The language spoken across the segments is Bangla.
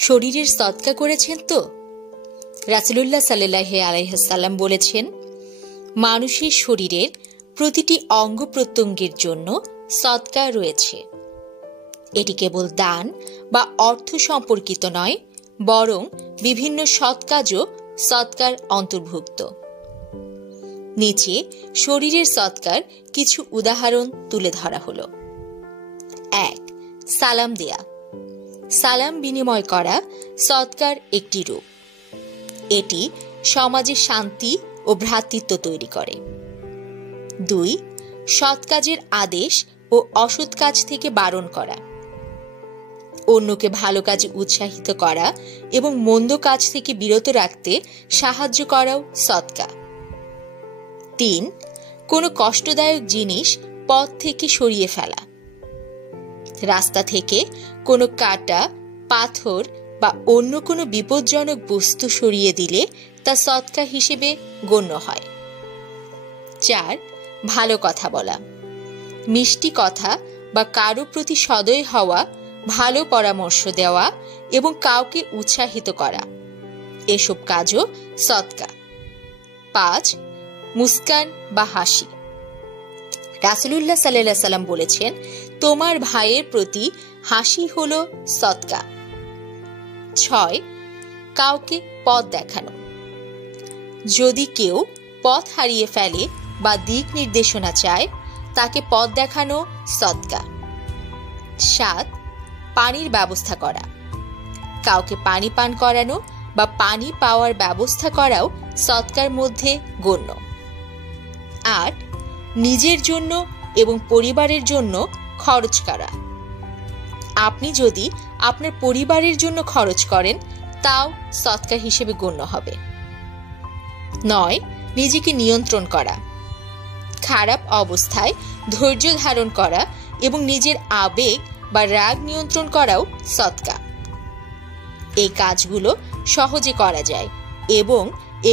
শরীরের সদকা করেছেন তো? রাসূলুল্লাহ সাল্লাল্লাহু আলাইহি ওয়াসাল্লাম বলেছেন, মানুষের শরীরের প্রতিটি অঙ্গ প্রত্যঙ্গের জন্য সদকা রয়েছে। এটি কেবল দান বা অর্থ সম্পর্কিত নয়, বরং বিভিন্ন সৎ কাজও সদকার অন্তর্ভুক্ত। নিচে শরীরের সদকার কিছু উদাহরণ তুলে ধরা হলো। 1. সালাম দেয়া। সালাম বিনিময় করা সদকার একটি রূপ। এটি সমাজে শান্তি ও ভ্রাতৃত্ব তৈরি করে। 2. সৎ কাজের আদেশ ও অসৎ কাজ থেকে বারণ করা। অন্যকে ভালো কাজে উৎসাহিত করা এবং মন্দ কাজ থেকে বিরত রাখতে সাহায্য করাও সদকা। 3. কোনো কষ্টদায়ক জিনিস পথ থেকে সরিয়ে ফেলা। রাস্তা থেকে কোনো কাঁটা, পাথর বা অন্য কোনো বিপজ্জনক বস্তু সরিয়ে দিলে তা সদকা হিসেবে গণ্য হয়। 4. ভালো কথা বলা। মিষ্টি কথা বা কারো প্রতি সদয় হওয়া, ভালো পরামর্শ দেওয়া এবং কাউকে উৎসাহিত করা, এসব কাজও সদকা। 5. মুস্কান বা হাসি। রাসূলুল্লাহ সাল্লাল্লাহু আলাইহি ওয়াসাল্লাম বলেছেন, তোমার ভাইয়ের প্রতি হাসি হলো সদকা। 6. কাউকে পথ দেখানো। যদি কেউ পথ হারিয়ে ফেলে বা দিক নির্দেশনা চায়, তাকে পথ দেখানো সদকা। 7. পানির ব্যবস্থা করা। কাউকে পানি পান করানো বা পানি পাওয়ার ব্যবস্থা করাও সদকার মধ্যে গণ্য। 8. নিজের জন্য এবং পরিবারের জন্য খরচ করা। আপনি যদি আপনার পরিবারের জন্য খরচ করেন, তাও সদকা হিসেবে গণ্য হবে। 9. নিজেকে নিয়ন্ত্রণ করা। খারাপ অবস্থায় ধৈর্য ধারণ করা এবং নিজের আবেগ বা রাগ নিয়ন্ত্রণ করাও সদকা। এই কাজগুলো সহজে করা যায় এবং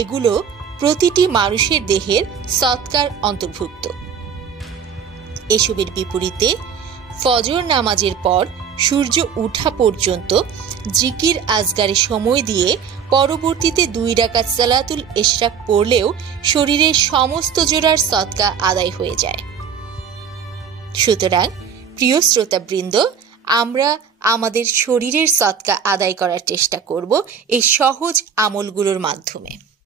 এগুলো প্রতিটি মানুষের দেহের সদকার অন্তর্ভুক্ত। এসবের বিপরীতে ফজর নামাজের পর সূর্য ওঠা পর্যন্ত জিকির আজগারে সময় দিয়ে পরবর্তীতে 2 রাকাত সালাতুল ইশরাক পড়লেও শরীরের সমস্ত জোড়ার সদকা আদায় হয়ে যায়। সুতরাং প্রিয় শ্রোতাবৃন্দ, আমরা আমাদের শরীরের সদকা আদায় করার চেষ্টা করব এই সহজ আমলগুলোর মাধ্যমে।